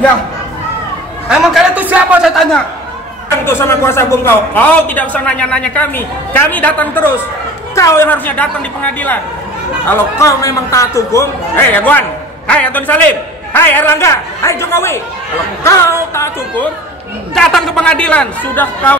Ya, emang kalian tuh siapa saya tanya? Tuh sama kuasa hukum kau tidak usah nanya-nanya kami datang terus. Kau yang harusnya datang di pengadilan. Kalau kau memang taat hukum, hei Aguan, hai Antoni Salim, hai Erlangga, hai Jokowi, kalau kau taat hukum, datang ke pengadilan. Sudah kau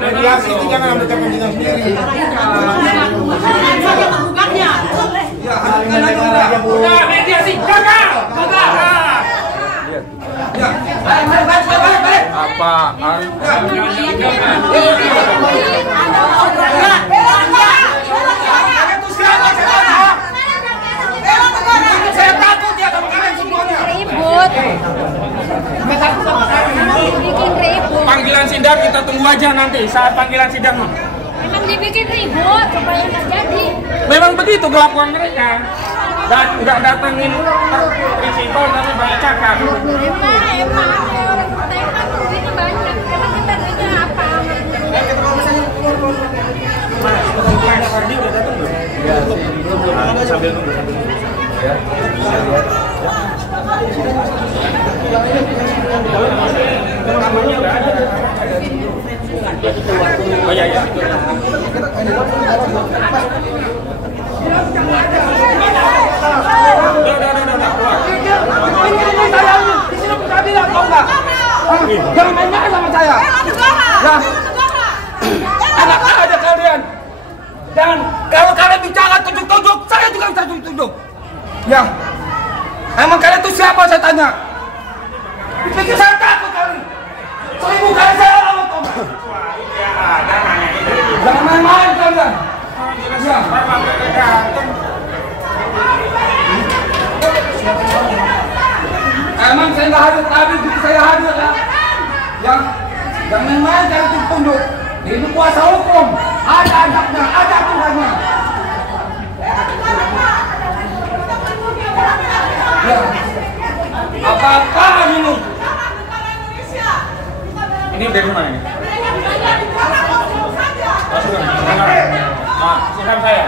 mediasi itu jangan ambil kepentingan sendiri. udah mediasi gagal. Apaan? Saya takut ya sama kalian semuanya. Ribut. Bikin ribut. Panggilan sidang kita tunggu aja nanti saat panggilan sidang. Memang dibikin ribut supaya nggak jadi. Memang begitu kelakuan mereka. Dan nggak datengin prinsipal tapi banyak cakap. Emang orang kota emang duitnya banyak. Emang kita duitnya apa? Mas Fardi udah datang belum? Iya, belum. Sambil nunggu. Ya, bisa lihat. Namanya udah ada. Oh iya iya. Jangan main-main sama saya. Ya, enak aja kalian. Dan kalau kalian bicara tunjuk-tunjuk, saya juga bisa tunjuk-tunjuk. Ya, emang kalian tuh siapa saya tanya? Pikir saya takut kali. 1000 kali saya lawan kamu. Jangan main-main kalian. Ya. Emang saya nggak hadir tadi, gitu saya hadir ya. Yang main-main cari tunjuk. Ini kuasa hukum, ada adabnya, ada aturannya. Ya. Apa-apaan ini? Ini dari mana ini? Siapa saya?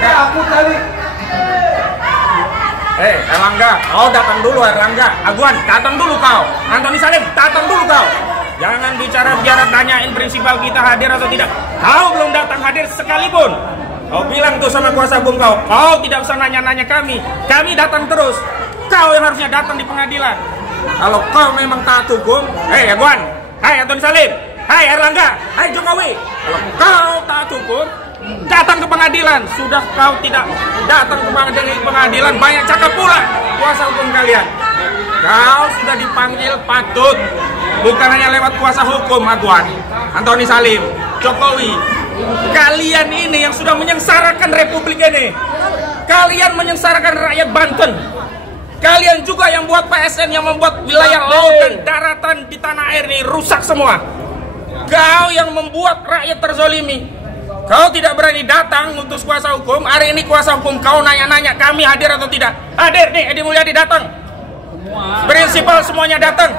Aku tadi. Hei, Erlangga, kau datang dulu Erlangga. Aguan, datang dulu kau. Antoni Salim, datang dulu kau. Jangan bicara tanyain prinsipal kita hadir atau tidak. Kau belum datang hadir sekalipun. Kau bilang tuh sama kuasa hukum kau tidak usah nanya-nanya kami datang terus. Kau yang harusnya datang di pengadilan. Kalau kau memang taat hukum, hei Aguan, hai Antoni Salim, hai Erlangga, hai Jokowi. Kalau kau taat hukum, datang ke pengadilan. Sudah kau tidak datang ke pengadilan, banyak cakap pula kuasa hukum kalian. Kau sudah dipanggil patut, bukan hanya lewat kuasa hukum Aguan, Antoni Salim, Jokowi. Kalian ini yang sudah menyengsarakan republik ini. Kalian menyengsarakan rakyat Banten. Kalian juga yang buat PSN, yang membuat wilayah laut dan daratan di tanah air ini rusak semua. Kau yang membuat rakyat terzolimi. Kau tidak berani datang untuk kuasa hukum. Hari ini kuasa hukum kau nanya-nanya kami hadir atau tidak. Hadir nih, Edi Mulyadi datang. Prinsipal semuanya datang.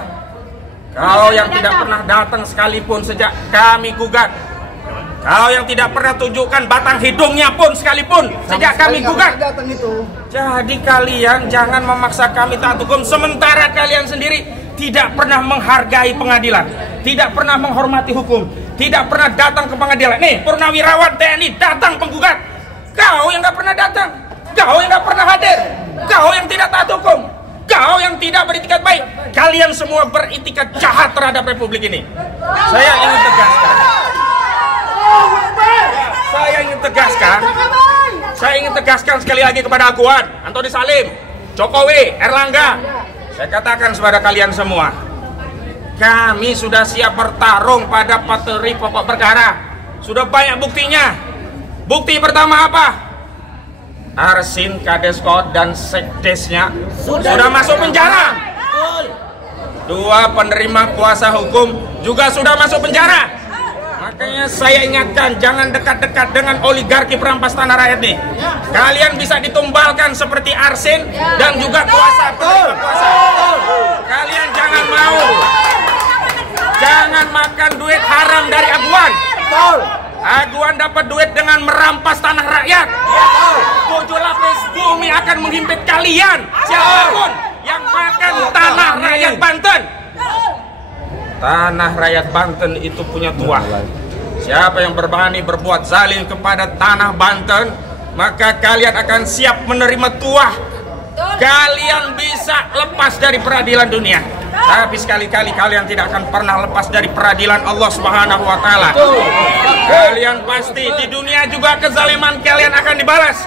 Kau yang tidak pernah datang sekalipun sejak kami gugat. Kau yang tidak pernah tunjukkan batang hidungnya pun sekalipun sejak kami gugat. Jadi kalian jangan memaksa kami taat hukum, sementara kalian sendiri tidak pernah menghargai pengadilan, tidak pernah menghormati hukum, tidak pernah datang ke pengadilan. Nih, purnawirawan TNI datang penggugat. Kau yang nggak pernah datang, kau yang nggak pernah hadir, kau yang tidak taat hukum, kau yang tidak beritikat baik. Kalian semua beritikat jahat terhadap republik ini. Saya ingin tegaskan. Saya ingin tegaskan sekali lagi kepada Aguan, Antoni Salim, Jokowi, Erlangga. Saya katakan kepada kalian semua, kami sudah siap bertarung pada materi pokok perkara. Sudah banyak buktinya. Bukti pertama apa? Arsin, Kadeskot, dan Sekdesnya sudah masuk penjara. Dua penerima kuasa hukum juga sudah masuk penjara. Makanya saya ingatkan, jangan dekat-dekat dengan oligarki perampas tanah rakyat nih. Kalian bisa ditumbalkan seperti Arsin dan juga kuasa. Kalian jangan mau. Jangan makan duit haram dari Aguan. Aguan dapat duit dengan merampas tanah rakyat. 7 lapis bumi akan menghimpit kalian. Siapapun yang makan tanah rakyat Banten. Tanah rakyat Banten itu punya tuah. Siapa yang berani berbuat zalim kepada tanah Banten, maka kalian akan siap menerima tuah. Kalian bisa lepas dari peradilan dunia, tapi sekali-kali kalian tidak akan pernah lepas dari peradilan Allah Subhanahu wa Ta'ala. Kalian pasti di dunia juga kezaliman kalian akan dibalas.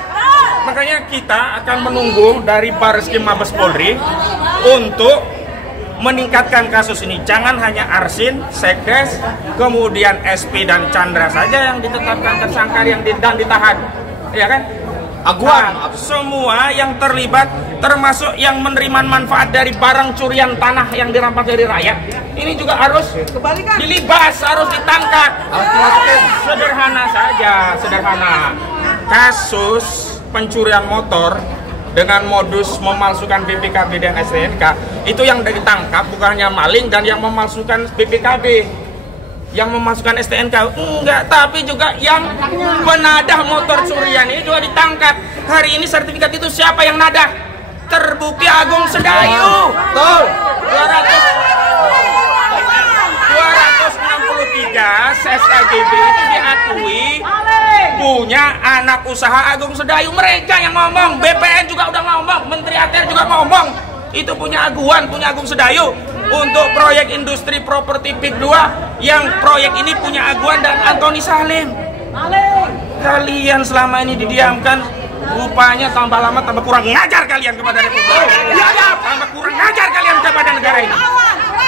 Makanya kita akan menunggu dari Bareskrim Mabes Polri untuk meningkatkan kasus ini. Jangan hanya Arsin, Sekdes, kemudian SP dan Chandra saja yang ditetapkan tersangka dan ditahan, ya kan? Aguan, semua yang terlibat, termasuk yang menerima manfaat dari barang curian tanah yang dirampas dari rakyat, ini juga harus dilibas, harus ditangkap. Sederhana saja, sederhana. Kasus pencurian motor dengan modus memalsukan BPKB dan STNK, itu yang ditangkap bukan hanya maling dan yang memalsukan BPKB, yang memasukkan STNK enggak, tapi juga yang menadah motor curian ini juga ditangkap. Hari ini sertifikat itu siapa yang nadah? Terbukti Agung Sedayu. 263 SKGB itu diakui punya anak usaha Agung Sedayu. Mereka yang ngomong, BPN juga udah ngomong, Menteri ATR juga ngomong, itu punya Aguan, punya Agung Sedayu. Untuk proyek industri properti PIK 2, yang proyek ini punya Aguan dan Antoni Salim. Kalian selama ini didiamkan, rupanya tambah lama tambah kurang ngajar kalian kepada republik. Tambah kurang ngajar kalian kepada negara ini.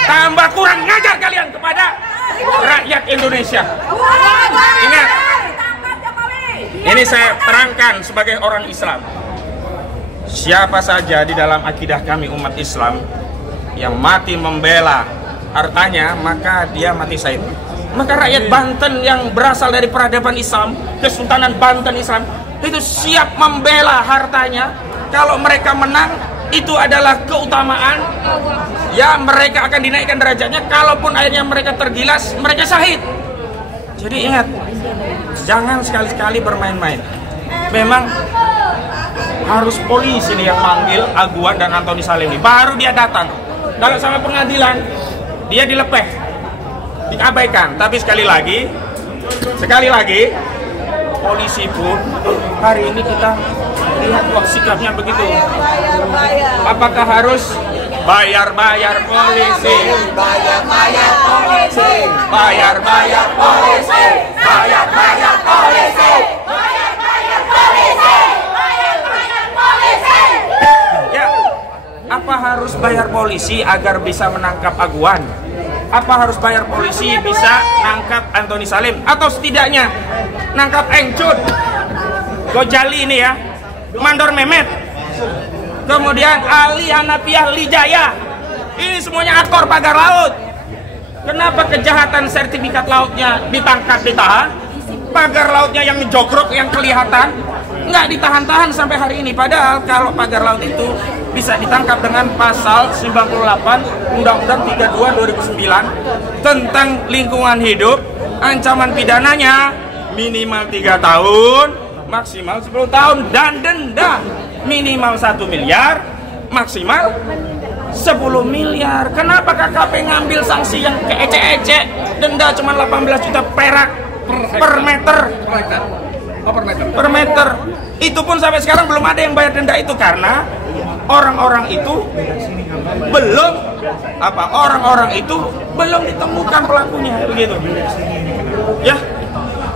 Tambah kurang ngajar kalian kepada rakyat Indonesia. Ingat, ini saya terangkan sebagai orang Islam. Siapa saja di dalam akidah kami umat Islam yang mati membela hartanya, maka dia mati syahid. Maka rakyat Banten yang berasal dari peradaban Islam, Kesultanan Banten Islam, itu siap membela hartanya. Kalau mereka menang, itu adalah keutamaan. Ya, mereka akan dinaikkan derajatnya. Kalaupun akhirnya mereka tergilas, mereka syahid. Jadi ingat, jangan sekali-sekali bermain-main. Memang harus polisi nih yang manggil Aguan dan Antoni Salim ini, baru dia datang. Kalau sama pengadilan, dia dilepeh, diabaikan. Tapi sekali lagi, polisi pun hari ini kita lihat kok sikapnya begitu. Apakah harus bayar-bayar polisi? Bayar-bayar polisi. Bayar-bayar polisi. Bayar-bayar polisi. Bayar-bayar polisi. Bayar-bayar polisi. Ya, apa harus bayar polisi agar bisa menangkap Aguan? Apa harus bayar polisi bisa nangkap Antoni Salim? Atau setidaknya nangkap Engcut, Gojali ini ya, Mandor Mehmet, kemudian Ali Hanafiah Lijaya. Ini semuanya aktor pagar laut. Kenapa kejahatan sertifikat lautnya ditangkap, ditahan? Pagar lautnya yang jogrok, yang kelihatan, nggak ditahan-tahan sampai hari ini. Padahal kalau pagar laut itu bisa ditangkap dengan pasal 98 Undang-Undang 32 2009 tentang lingkungan hidup, ancaman pidananya minimal 3 tahun, maksimal 10 tahun, dan denda minimal 1 miliar, maksimal 10 miliar. Kenapa KKP ngambil sanksi yang keecek-ecek? Denda cuma 18 juta perak per meter. Per meter. Itu pun sampai sekarang belum ada yang bayar denda itu karena orang-orang itu belum ditemukan pelakunya, begitu. Ya.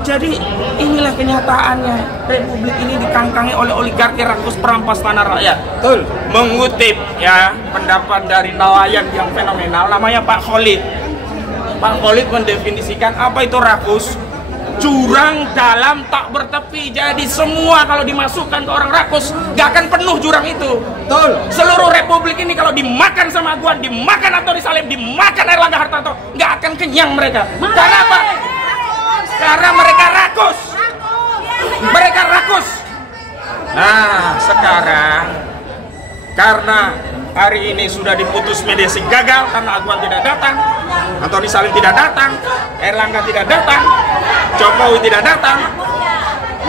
Jadi inilah kenyataannya, Republik ini dikangkangi oleh oligarki rakus perampas tanah rakyat. Betul. Mengutip ya pendapat dari nelayan yang fenomenal, namanya Pak Khalid. Pak Khalid mendefinisikan apa itu rakus. Jurang dalam tak bertepi. Jadi semua kalau dimasukkan ke orang rakus gak akan penuh jurang itu. Betul. Seluruh Republik ini kalau dimakan sama Aguan, dimakan Antoni Salim, dimakan Erlangga Hartarto, gak akan kenyang mereka. Karena apa? Karena mereka rakus. Mereka rakus. Nah, sekarang karena hari ini sudah diputus mediasi gagal karena Aguan tidak datang, Antoni Salim tidak datang, Erlangga tidak datang, Jokowi tidak datang,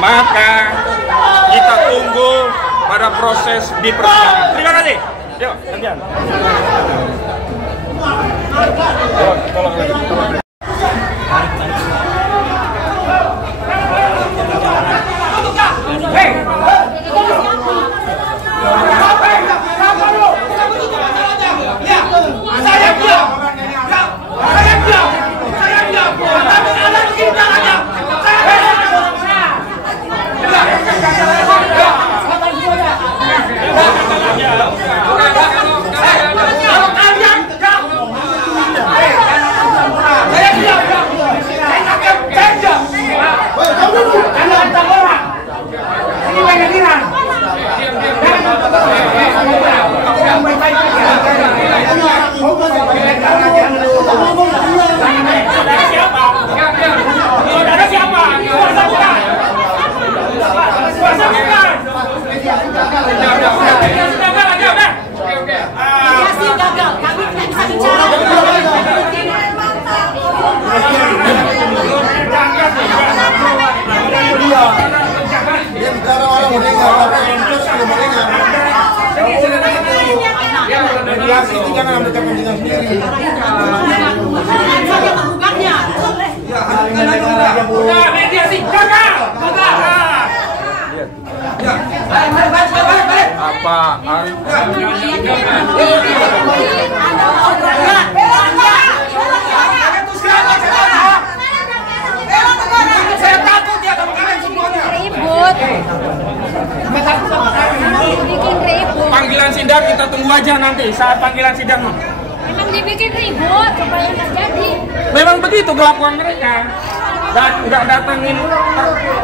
maka kita tunggu pada proses di persidangan. Terima kasih. Yuk, gantian. Tolong lagi. Panggilan sidang kita tunggu aja nanti saat panggilan sidang. Memang dibikin ribut supaya nggak jadi. Memang begitu kelakuan mereka. Dan nggak datangin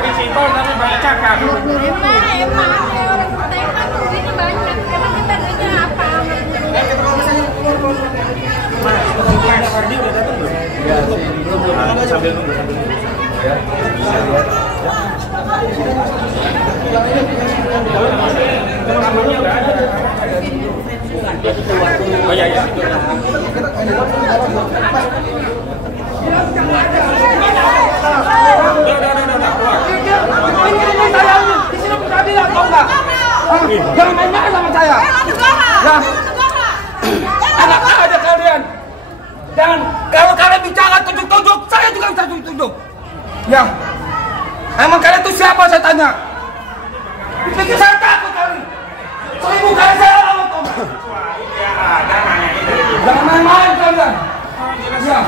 prinsipal tapi banyak cakap. Emang orang pertanyaan duitnya banyak. Emang kita duitnya apa? Mas Fardi udah datang belum? Ya, sambil nunggu. Ya, bisa lihat. Namanya udah ada. Oh iya iya. Jangan main-main sama saya. Ya. Enak aja kalian. Dan kalau kalian bicara tunjuk-tunjuk, saya juga bisa tunjuk-tunjuk. Ya. Emang kalian itu siapa saya tanya? Pikir saya takut kali. 1000 kali saya lawan kau. Jangan main-main kalian. Ya.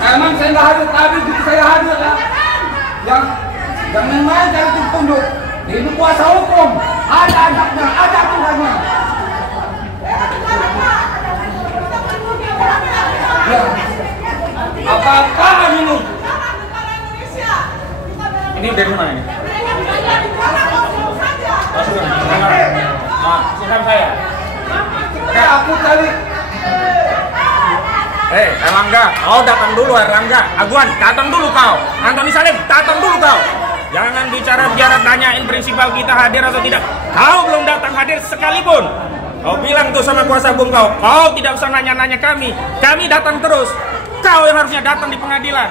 Emang saya nggak hadir tadi, gitu saya hadir ya. Ya. Jangan main cari tunjuk-tunjuk. Ini kuasa hukum. Ada adabnya, ada aturannya. Ya. Apa-apaan ini? Ini dari mana ini? Silakan saya. Aku tadi. Erlangga, kau datang dulu Erlangga. Aguan, datang dulu kau. Antoni Salim, datang dulu kau. Jangan bicara tanyain prinsipal kita hadir atau tidak. Kau belum datang hadir sekalipun. Kau bilang tuh sama kuasa hukum kau tidak usah nanya-nanya kami datang terus. Kau yang harusnya datang di pengadilan.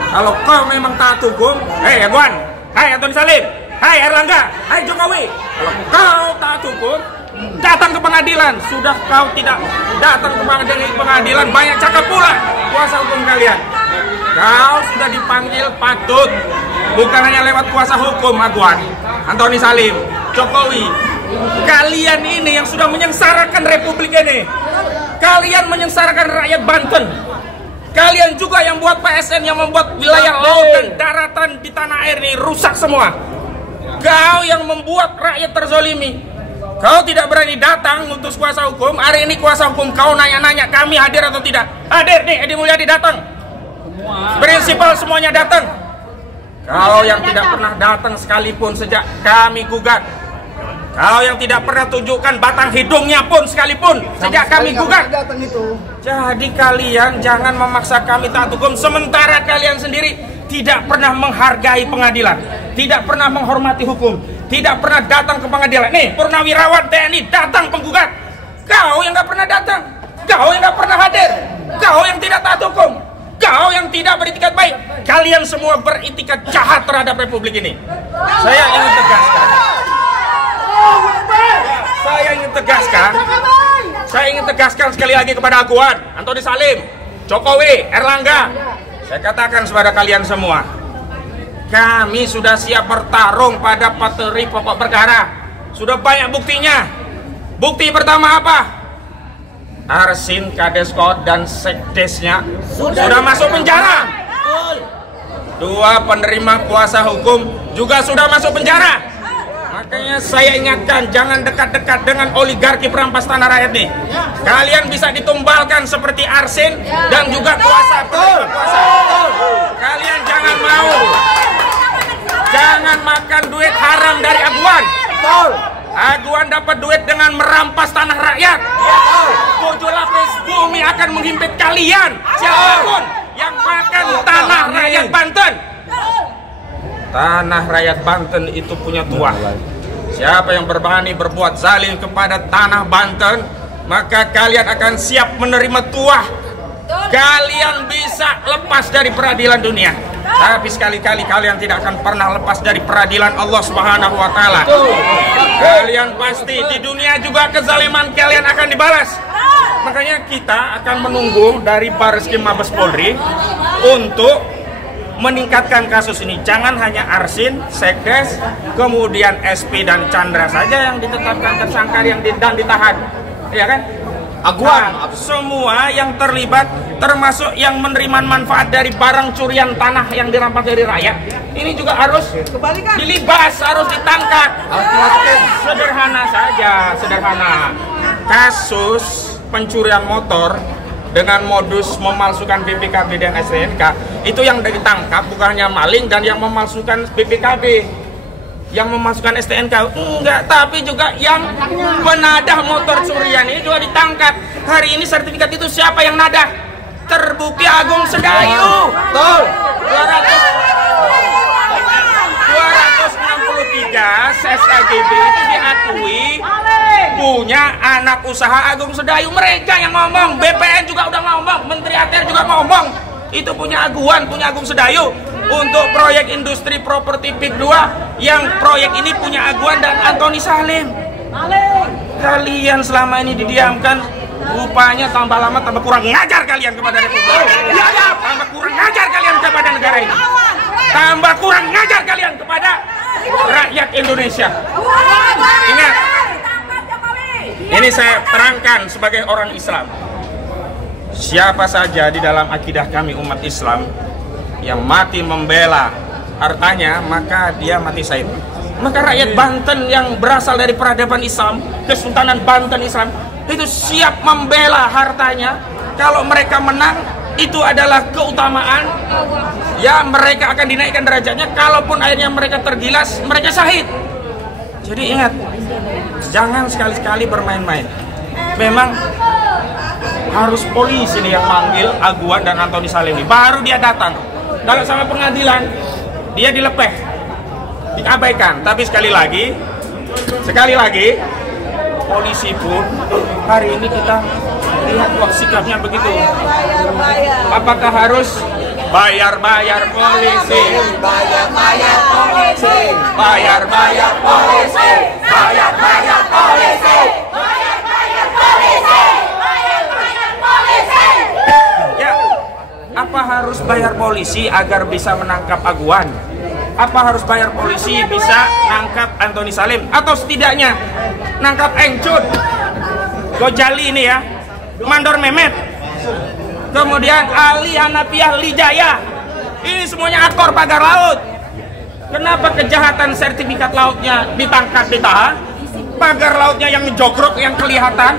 Kalau kau memang taat hukum, hei Aguan, hai Antoni Salim, hai Erlangga, hai Jokowi, kalau kau taat hukum, datang ke pengadilan. Sudah kau tidak datang ke pengadilan, banyak cakap pula kuasa hukum kalian. Kau sudah dipanggil patut, bukan hanya lewat kuasa hukum Aguan, Antoni Salim, Jokowi. Kalian ini yang sudah menyengsarakan republik ini. Kalian menyengsarakan rakyat Banten. Kalian juga yang buat PSN, yang membuat wilayah laut dan daratan di tanah air ini rusak semua. Kau yang membuat rakyat terzolimi. Kau tidak berani datang untuk kuasa hukum. Hari ini kuasa hukum kau nanya-nanya kami hadir atau tidak. Hadir nih, Edi Mulyadi datang. Prinsipal semuanya datang. Kau yang tidak pernah datang sekalipun sejak kami gugat. Kau yang tidak pernah tunjukkan batang hidungnya pun sekalipun sejak kami gugat. Jadi kalian jangan memaksa kami taat hukum, sementara kalian sendiri tidak pernah menghargai pengadilan, tidak pernah menghormati hukum, tidak pernah datang ke pengadilan. Nih, purnawirawan TNI datang penggugat. Kau yang gak pernah datang, kau yang gak pernah hadir, kau yang tidak taat hukum, kau yang tidak beritikat baik. Kalian semua beritikat jahat terhadap republik ini. Saya ingin tegaskan. Saya ingin tegaskan sekali lagi kepada Aguan, Antoni Salim, Jokowi, Erlangga. Saya katakan kepada kalian semua, kami sudah siap bertarung pada materi pokok perkara. Sudah banyak buktinya. Bukti pertama apa? Arsin, Kadeskot, dan Sekdesnya sudah masuk penjara. Dua penerima kuasa hukum juga sudah masuk penjara. Makanya saya ingatkan, jangan dekat-dekat dengan oligarki perampas tanah rakyat nih. Kalian bisa ditumbalkan seperti Arsin dan juga kuasa. Kalian jangan mau. Jangan makan duit haram dari Aguan. Aguan dapat duit dengan merampas tanah rakyat. 7 lapis bumi akan menghimpit kalian. Siapapun yang makan tanah rakyat Banten. Tanah rakyat Banten itu punya tuah. Siapa yang berani berbuat zalim kepada tanah Banten, maka kalian akan siap menerima tuah. Kalian bisa lepas dari peradilan dunia, tapi sekali-kali kalian tidak akan pernah lepas dari peradilan Allah Subhanahu wa Ta'ala. Kalian pasti di dunia juga kezaliman kalian akan dibalas. Makanya kita akan menunggu dari Bareskrim Mabes Polri untuk meningkatkan kasus ini. Jangan hanya Arsin, Sekdes, kemudian SP dan Chandra saja yang ditetapkan tersangka dan ditahan, ya kan? Aguan, semua yang terlibat, termasuk yang menerima manfaat dari barang curian tanah yang dirampas dari rakyat, ini juga harus dilibas, harus ditangkap. Sederhana saja, sederhana. Kasus pencurian motor dengan modus memalsukan BPKB dan STNK, itu yang ditangkap bukan hanya maling dan yang memalsukan BPKB, yang memasukkan STNK enggak, tapi juga yang menadah motor curian ini juga ditangkap. Hari ini sertifikat itu siapa yang nadah? Terbukti Agung Sedayu. Betul. 263 SKGB itu diakui punya anak usaha Agung Sedayu. Mereka yang ngomong, BPN juga udah ngomong, Menteri ATR juga ngomong, itu punya Aguan, punya Agung Sedayu. Untuk proyek industri properti PIK 2, yang proyek ini punya Aguan dan Antoni Salim. Kalian selama ini didiamkan, rupanya tambah lama tambah kurang ngajar kalian kepada Republik. Tambah kurang ngajar kalian kepada negara ini. Tambah kurang ngajar kalian kepada rakyat Indonesia. Ingat, ini saya terangkan sebagai orang Islam. Siapa saja di dalam akidah kami umat Islam yang mati membela hartanya, maka dia mati syahid. Maka rakyat Banten yang berasal dari peradaban Islam, Kesultanan Banten Islam, itu siap membela hartanya. Kalau mereka menang, itu adalah keutamaan. Ya, mereka akan dinaikkan derajatnya. Kalaupun akhirnya mereka tergilas, mereka syahid. Jadi ingat, jangan sekali-sekali bermain-main. Memang harus polisi nih yang manggil Aguan dan Antoni Salim ini, baru dia datang. Kalau sama pengadilan, dia dilepeh, diabaikan. Tapi sekali lagi, polisi pun hari ini kita lihat kok sikapnya begitu. Apakah harus bayar-bayar polisi? Bayar-bayar polisi. Bayar-bayar polisi. Bayar-bayar polisi. Bayar-bayar polisi. Bayar-bayar polisi. Ya, apa harus bayar polisi agar bisa menangkap Aguan? Apa harus bayar polisi bisa nangkap Antoni Salim? Atau setidaknya nangkap Engcut, Gojali ini ya, Mandor Mehmet, kemudian Ali Hanafiah Lijaya. Ini semuanya aktor pagar laut. Kenapa kejahatan sertifikat lautnya ditangkap, ditahan? Pagar lautnya yang jogrok, yang kelihatan,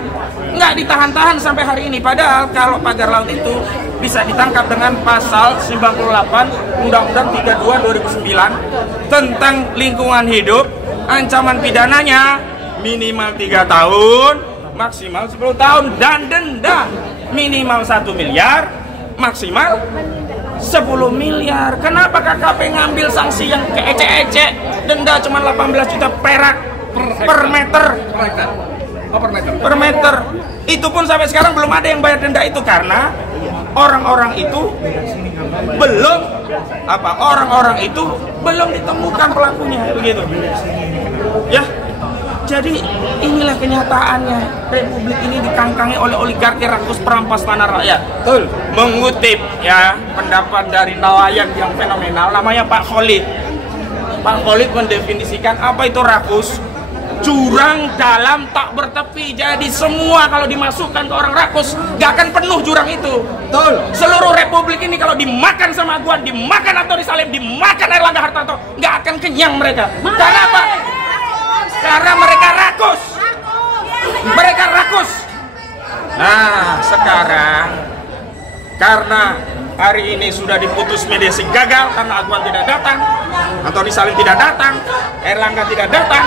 nggak ditahan-tahan sampai hari ini. Padahal kalau pagar laut itu bisa ditangkap dengan pasal 98 Undang-Undang 32 2009 tentang lingkungan hidup. Ancaman pidananya minimal 3 tahun, maksimal 10 tahun, dan denda minimal 1 miliar, maksimal 10 miliar. Kenapa KKP ngambil sanksi yang keece-ece? Denda cuma 18 juta perak per meter. Per meter. Itu pun sampai sekarang belum ada yang bayar denda itu karena orang-orang itu belum ditemukan pelakunya, begitu. Ya. Jadi inilah kenyataannya. Republik ini dikangkangi oleh oligarki rakus perampas tanah rakyat. Betul. Mengutip ya pendapat dari nelayan yang fenomenal, namanya Pak Khalid. Pak Khalid mendefinisikan apa itu rakus. Jurang dalam tak bertepi. Jadi semua kalau dimasukkan ke orang rakus, gak akan penuh jurang itu. Betul. Seluruh republik ini kalau dimakan sama Aguan, dimakan Antoni Salim, dimakan Airlangga Hartarto, gak akan kenyang mereka. Karena apa? Karena mereka rakus. Mereka rakus. Nah, sekarang karena hari ini sudah diputus mediasi gagal karena Aguan tidak datang, Antoni Salim tidak datang, Airlangga tidak datang,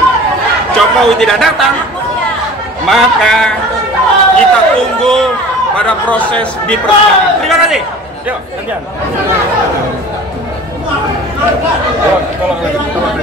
Jokowi tidak datang, maka kita tunggu pada proses di persidangan. Terima kasih. Yuk, gantian. Tolong.